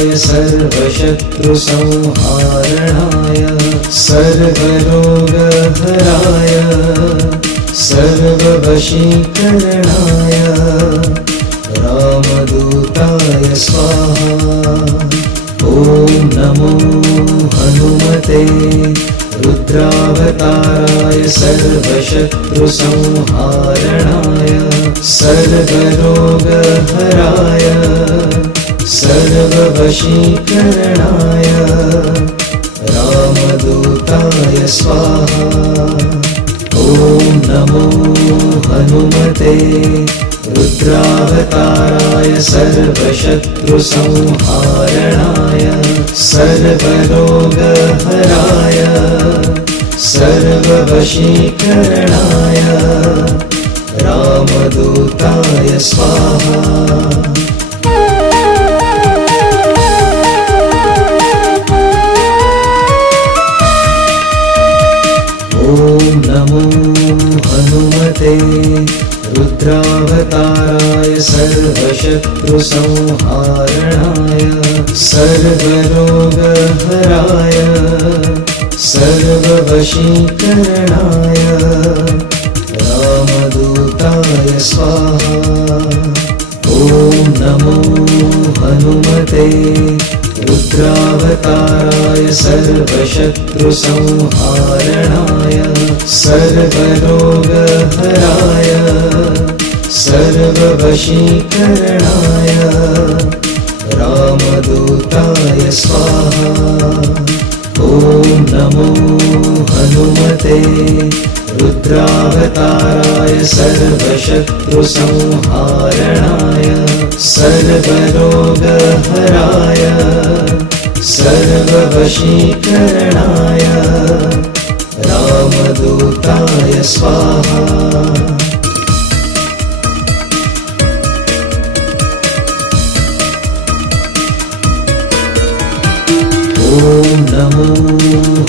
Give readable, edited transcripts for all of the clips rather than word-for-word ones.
सर्वशत्रुसंहारणाय सर्वरोगहराय सर्ववशीकरणाय रामदूताय स्वाहा। ॐ नमो हनुमते रुद्रावताराय सर्वशत्रुसंहारणाय सर्वरोगहराय सर्ववशीकरणाय रामदूताय स्वाहा। ॐ नमो हनुमते रुद्रावताराय सर्वशत्रुसंहारणाय सर्वरोगहराय सर्ववशीकरणाय रामदूताय स्वाहा। ॐ नमो हनुमते रुद्रावताराय सर्वशत्रुसंहारणाय सर्वरोगहराय सर्ववशीकरणाय रामदूताय स्वाहा। ॐ नमो हनुमते रुद्रावताराय सर्वशत्रुसंहारणाय सर्वरोगहराय सर्ववशीकरणाय रामदूताय स्वाहा। ॐ नमो हनुमते रुद्रावताराय सर्वशत्रुसंहारणाय सर्वरोगहराय सर्ववशीकरणाय रामदूताय स्वाहा। ॐ नमो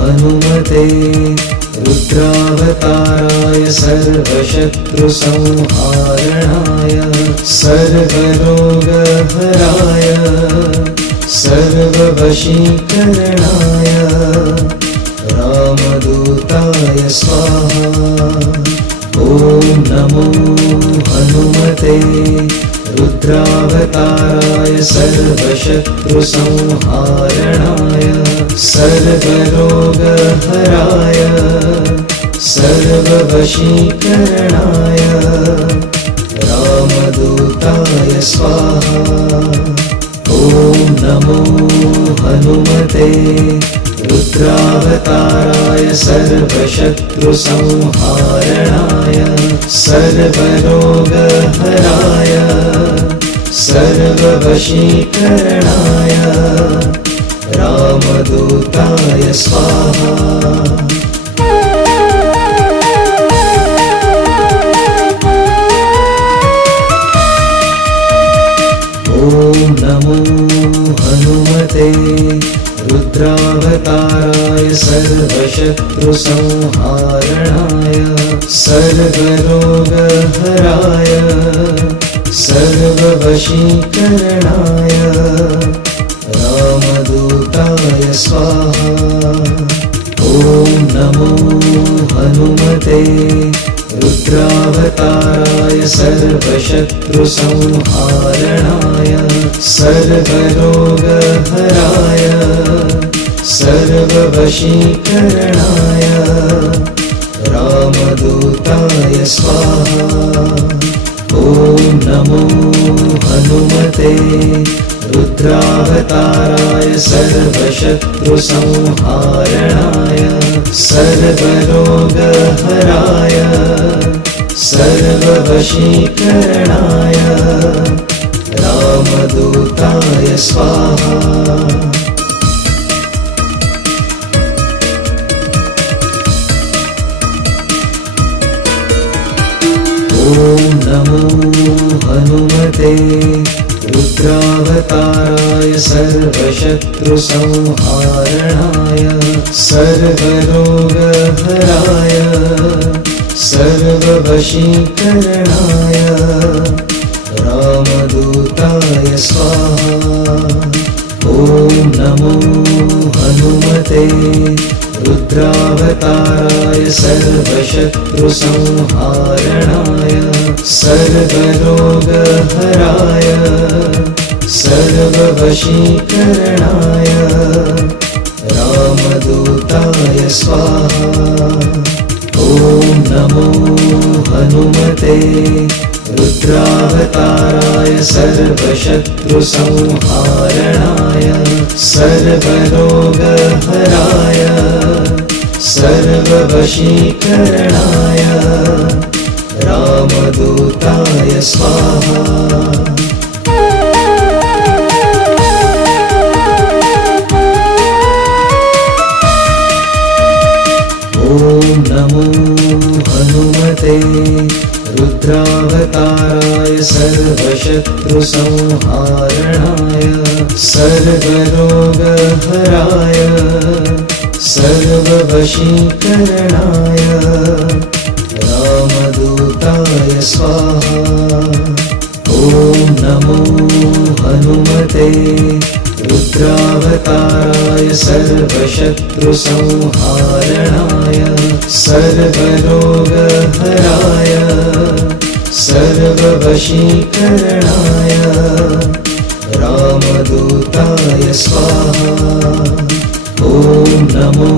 हनुमते रुद्रावताराय सर्वशत्रुसंहारणाय सर्वरोगहराय सर्ववशीकरणाय रामदूताय स्वाहा। ॐ नमो हनुमते रुद्रावताराय सर्वशत्रुसंहारणाय सर्वरोगहराय सर्ववशीकरणाय रामदूताय स्वाहा। ॐ नमो हनुमते रुद्रावताराय सर्वशत्रुसंहारणाय सर्वरोगहराय सर्ववशीकरणाय रामदूताय स्वाहा। ॐ नमो हनुमते रुद्रावताराय सर्वशत्रुसंहारणाय सर्वरोगहराय सर्ववशीकरणाय रामदूताय स्वाहा। ॐ नमो हनुमते रुद्रावताराय सर्वशत्रुसंहारणाय सर्वरोगहराय सर्ववशीकरणाय रामदूताय स्वाहा। ॐ नमो हनुमते रुद्रावताराय सर्वशत्रुसंहारणाय सर्वरोगहराय सर्ववशीकरणाय रामदूताय स्वाहा। ॐ नमो हनुमते रुद्रावताराय सर्वशत्रुसंहारणाय सर्वरोगहराय सर्ववशीकरणाय रामदूताय स्वाहा। ॐ ॐ नमो हनुमते रुद्रावताराय सर्वशत्रुसंहारणाय सर्वरोगहराय सर्ववशीकरणाय रामदूताय स्वाहा। ॐ नमो हनुमते रुद्रावताराय सर्वशत्रुसंहारणाय सर्वरोगहराय सर्ववशीकरणाय रामदूताय स्वाहा। ॐ नमो हनुमते रुद्रावताराय सर्वशत्रुसंहारणाय सर्वरोगहराय सर्ववशीकरणाय रामदूताय स्वाहा। ॐ नमो हनुमते रुद्रावताराय सर्वशत्रुसंहारणाय सर्वरोगहराय सर्ववशीकरणाय रामदूताय स्वाहा। ॐ नमो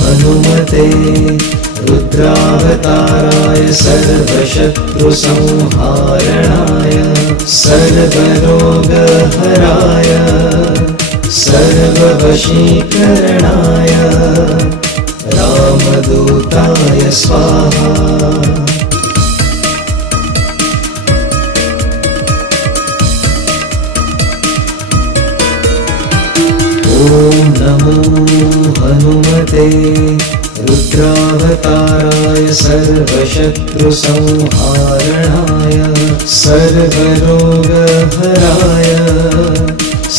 हनुमते रुद्रावताराय सर्वशत्रुसंहारणाय सर्वरोगहराय सर्ववशीकरणाय रामदूताय स्वाहा। ॐ नमो हनुमते रुद्रावताराय सर्वशत्रुसंहारणाय सर्वरोगहराय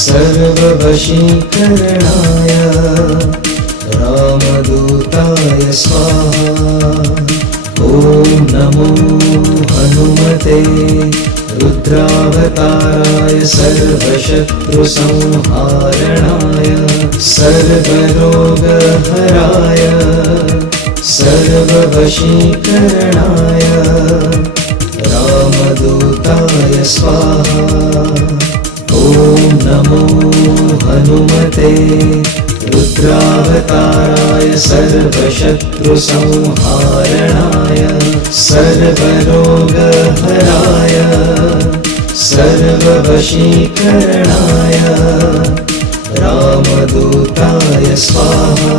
सर्ववशीकरणाय रामदूताय स्वाहा। ॐ नमो हनुमते रुद्रावताराय सर्वशत्रुसंहारणाय सर्वरोगहराय सर्ववशीकरणाय रामदूताय स्वाहा। ॐ नमो हनुमते रुद्रावताराय सर्वशत्रुसंहारणाय सर्वरोगहराय सर्ववशीकरणाय रामदूताय स्वाहा।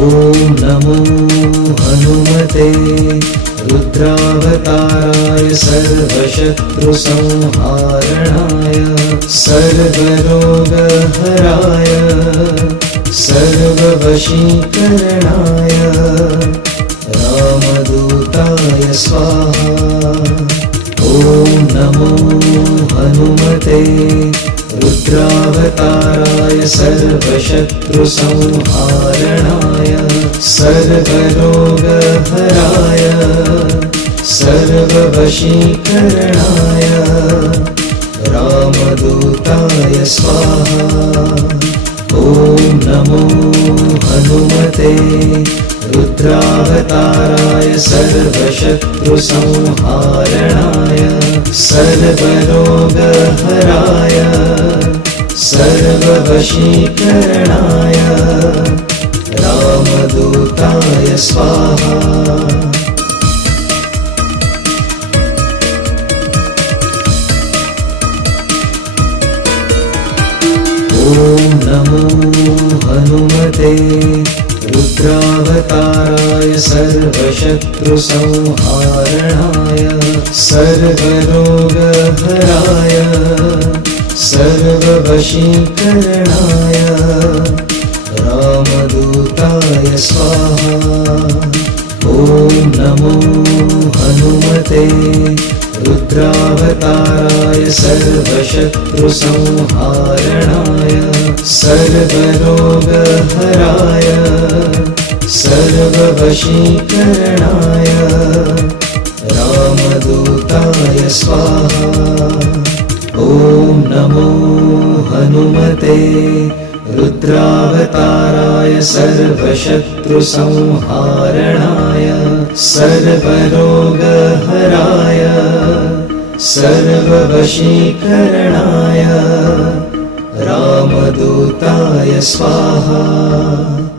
ॐ नमो हनुमते रुद्रावताराय सर्वशत्रुसंहारणाय सर्वरोगहराय सर्ववशीकरणाय रामदूताय स्वाहा। ॐ नमो हनुमते रुद्रावताराय सर्वशत्रुसंहारणाय सर्वरोगहराय सर्ववशीकरणाय रामदूताय स्वाहा। ॐ नमो हनुमते रुद्रावताराय सर्वशत्रुसंहारणाय सर्वरोगहराय सर्ववशीकरणाय रामदूताय स्वाहा। ॐ नमो हनुमते रुद्रावताराय सर्वशत्रुसंहारणाय सर्वरोगहराय सर्ववशीकरणाय रामदूताय स्वाहा। ॐ नमो हनुमते रुद्रावताराय सर्वशत्रुसंहारणाय सर्वरोगहराय सर्ववशीकरणाय सर्वशत्रुसंहारणाय सर्वरोगहराय सर्ववशीकरणाय रामदूताय स्वाहा।